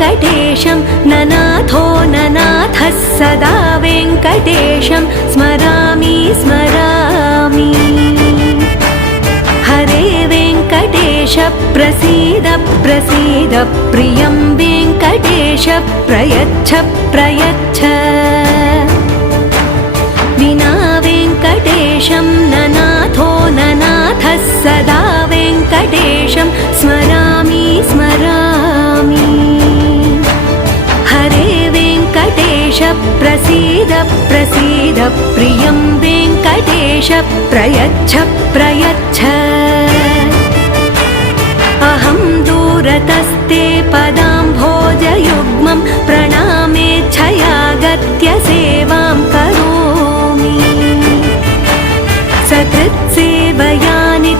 वेङ्कटेशं ननाथो ननाथः सदा वेङ्कटेशं स्मरामि स्मरामि हरे वेङ्कटेश प्रसीद प्रसीद प्रियं वेङ्कटेश प्रयच्छ प्रयच्छ विना वेङ्कटेशं ननाथो ननाथः सदा वेङ्कटेशं स्मरामि स्मरामि हरे वेङ्कटेश प्रसीद प्रसीद प्रियं वेङ्कटेश प्रयच्छ प्रयच्छ अहं दूरतस्ते पदाम्भोजयुग्मं